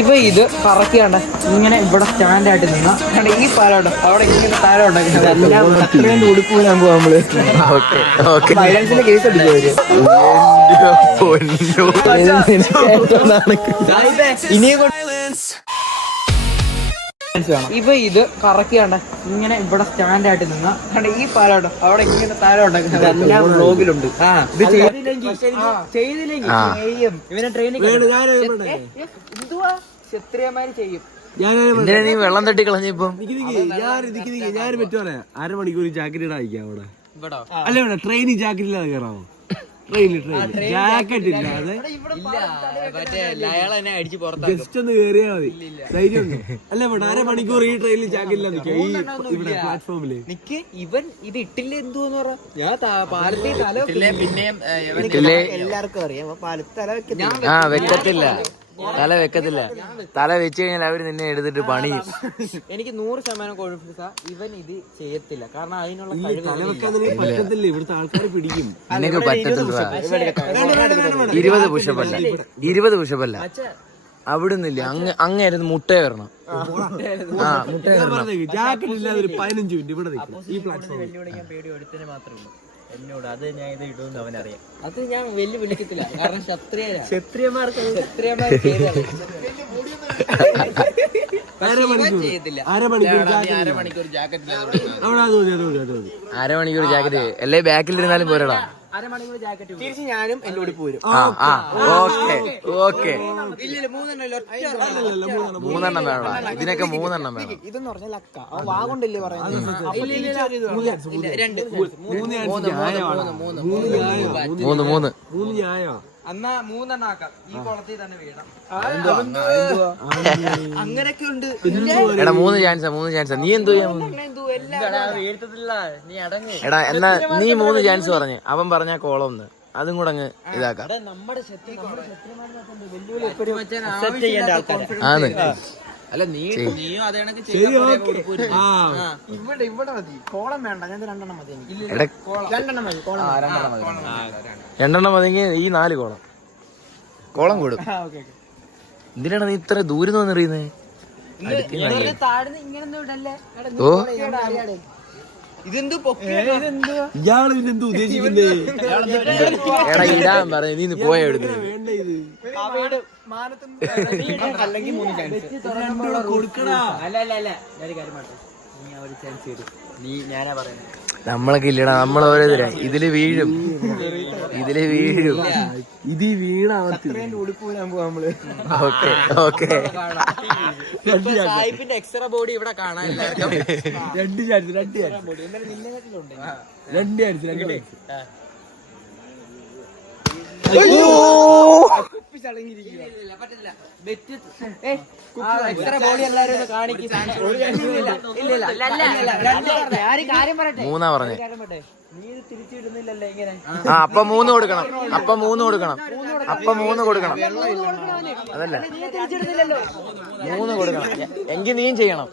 ഇവ ഇത് കറക്കിയാണ്ട് ഇങ്ങനെ ഇവിടെ സ്റ്റാൻഡായിട്ട് നിന്ന ഈ പാലോട്ട് അവിടെ ഇങ്ങനെ താരം ഉണ്ടാക്കുന്നത് ഉടുപ്പൂരാൻ പോവാ നമ്മള്. വയലൻസിന്റെ കേസ് ഇവ ഇത് കറക്കിയാണ്ട് ഇങ്ങനെ ഇവിടെ സ്റ്റാൻഡായിട്ട് നിന്ന ഈ പാലോട്ട് അവിടെ ഇങ്ങനെ താരം ഉണ്ടാക്കുന്നത് എല്ലാം വ്ലോഗിലുണ്ട്. ചെയ്തില്ലെങ്കിൽ ഇവനെ ട്രെയിനിങ് എന്തുവാ ക്ഷത്രിയന്മാര് ചെയ്യും. നീ വെള്ളം തട്ടി കളഞ്ഞിപ്പം ഞാൻ പറ്റുമോ അരമണിക്കൂർ ജാക്കറ്റ് ഇടാ അയക്കാം അവിടെ. അല്ല വേണ്ട ട്രെയിനിൽ ജാക്കറ്റ് ഇല്ലാതെ കയറാമോ? ട്രെയിനിൽ ജാക്കറ്റ് ഇല്ലാതെ ജസ്റ്റ് ഒന്ന് കേറിയാ മതി. ധൈര്യം അല്ല വേണ്ട അരമണിക്കൂർ ഈ ട്രെയിനിൽ ജാക്കറ്റ് ഇല്ലാതെ ഇവിടെ പ്ലാറ്റ്ഫോമില് നിക്ക്. ഇവൻ ഇത് ഇട്ടില്ല എന്തുവെന്ന് പറ. ഞാൻ പാലത്തിൽ തല എല്ലാവർക്കും അറിയാം. പാലത്തിൽ തല വെക്കത്തില്ല. തല വെക്കത്തില്ല. തല വെച്ച് കഴിഞ്ഞാൽ അവര് നിന്നെ എടുത്തിട്ട് പണിയും. എനിക്ക് 100% കോൺഫിഡൻസ് ഇവൻ ഇത് ചെയ്യത്തില്ല. കാരണം അതിനുള്ള പറ്റത്തില്ല. ഇവിടുത്തെ ആൾക്കാർ പിടിക്കും. നിനക്ക് പറ്റത്തില്ല. 20 പുഷപ്പല്ല. 20 പുഷപ്പല്ല. അവിടുന്നില്ല. അങ്ങായിരുന്നു മുട്ട വരണം. ജാക്കറ്റ് ഇല്ലാതെ ഒരു 15 മിനിറ്റ് ഇവിടെ ഈ പ്ലാറ്റ്ഫോമിൽ പേടി എടുത്തതിന് മാത്രമേ ഉള്ളൂ എന്നോട്. അത് ഞാൻ ഇത് ഇടുമെന്ന് അവനറിയാം. അത് ഞാൻ വെല്ലുവിളിക്കത്തില്ല. കാരണം ക്ഷത്രിയന്മാർക്ക് അരമണിക്കൂർ ജാക്കറ്റ് അല്ലേ ബാക്കിൽ ഇരുന്നാലും പോരടാ. അരമണിക്കൂർ ജാക്കറ്റ് തിരിച്ച് ഞാനും എന്നോട് പോരും. മൂന്നെണ്ണം വേണം. ഇതിനൊക്കെ 3 എണ്ണം വേണം. ഇതെന്ന് പറഞ്ഞാൽ ലക്ക വാഗൊണ്ടല്ലേ പറയുന്നത്. എന്നാ 3 എണ്ണം ആക്കാം. ഈ കുളത്തിൽ തന്നെ വീഴണം. അങ്ങനൊക്കെ ഉണ്ട്. എടാ 3 ചാൻസാ. നീ എന്തോ എടാ എന്നാ നീ 3 ചാൻസ് പറഞ്ഞ് അവൻ പറഞ്ഞ കോളൊന്ന് അതും കൂടെ അങ്ങ് ഇതാക്കാം. ആണ് അല്ല നീയും അതേ ഇവിടെ മതി. കോളം വേണ്ട. ഞാൻ 2 എണ്ണം മതി. 2 എണ്ണം മതിയെങ്കിൽ ഈ 4 കോളം കൂടും. എന്തിനാണ് നീ ഇത്ര ദൂരം വന്നെറിയുന്നത്? ഓ ഇയാളെന്തു ഉദ്ദേശിക്കുന്നേ? എടാ ഇടാൻ പറഞ്ഞു. നീ പോയ എടുക്കുന്നത് നമ്മളൊക്കെ ഇല്ലടാ. നമ്മളോരോ ഇതില് വീഴും. ഇത് വീണ ഉടുപ്പൂരാൻ പോവാ നമ്മള്. സായിപ്പിന്റെ എക്സ്ട്രാ ബോഡി ഇവിടെ കാണാൻ എല്ലാവർക്കും. 2 ചാൻസ്. മൂന്നാ പറഞ്ഞേ. അപ്പൊ 3 കൊടുക്കണം. അപ്പൊ 3 കൊടുക്കണം. അതല്ല 3 കൊടുക്കണം. എങ്കിൽ നീയും ചെയ്യണം.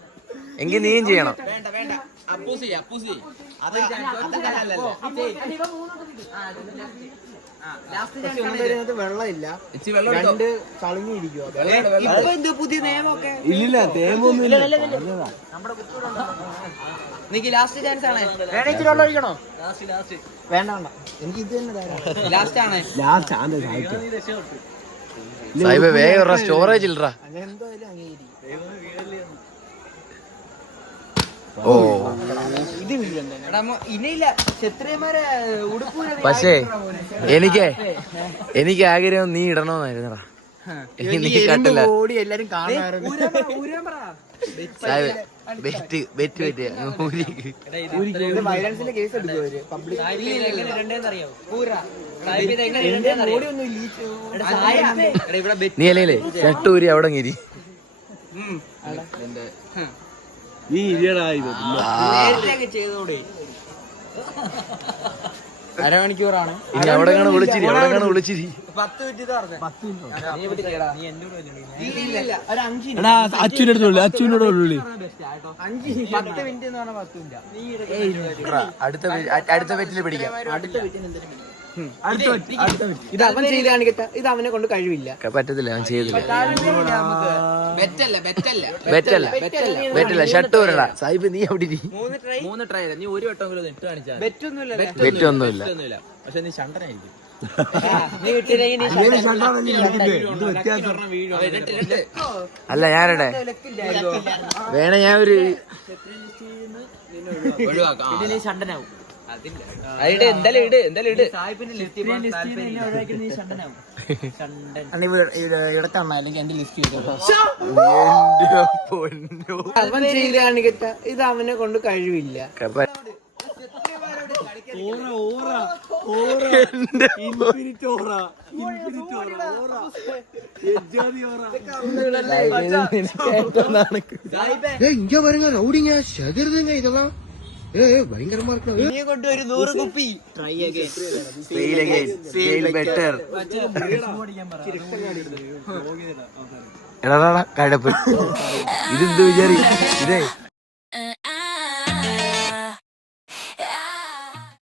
വെള്ളമില്ല. 2 കളഞ്ഞിരിക്കുക. പുതിയ നിയമമൊക്കെ ഇല്ല. നിയമൊന്നുമില്ല. ലാസ്റ്റ് ചാൻസ് ആണ്. ഒഴിക്കണോ? വേണ്ട എനിക്ക് ഇത് തന്നെ ലാസ്റ്റ് ആണ്. വേഗം സ്റ്റോറേജ് ഇല്ലടാ. ഓ ഇനിയില്ല. ക്ഷത്രിയന്മാരെ പക്ഷേ എനിക്ക് ആഗ്രഹം നീ ഇടണമെന്നായിരുന്നടാ. നീ കട്ടില്ല. എല്ലാരും വയലൻസിന്റെ കേസ് നീ അല്ലേ ഷട്ടൂരി അവിടെ ഇരി. നീ ചെയ്തോടെ. അരമണിക്കൂറാണ്. ഇനി അവിടെ വിളിച്ചിരി. 10 മിനിറ്റ് അച്ഛനോട് 10 അടുത്ത വെറ്റില് പിടിക്കാം. അടുത്ത ഇത് അവൻ ചെയ്ത് കാണിക്കട്ടെ. ഇത് അവനെ കൊണ്ട് കഴിവില്ല. പറ്റത്തില്ല, അവൻ ചെയ്തില്ല. ബെറ്റല്ല. ബെറ്റല്ല. ഷർട്ട് വരടാ സാഹിബ്, നീ അവിടെ ഇരി. 3 ട്രൈ നീ ഒരു വട്ടമെങ്കിലും ഇട്ട് കാണിച്ചാൽ ബെറ്റൊന്നുമില്ല. ബെറ്റൊന്നുമില്ല. പക്ഷെ നീ ഷണ്ടനായിരിക്കും. അല്ല ഞാനിടെ വേണേ ഞാൻ ഒരു ഷണ്ടനാവും. ഇടത്തണ്ണ അല്ലെങ്കിൽ എന്റെ ലിസ്റ്റ് അവൻ ചെയ്ത് കാണിക്കട്ടെ. ഇത് അവനെ കൊണ്ട് കഴിവില്ല. കൊണ്ടൊരു 100 കുപ്പി ട്രൈ ബെറ്റർ. എടാ കഴപ്പ് ഇതെന്ത് വിചാരി ഇതേ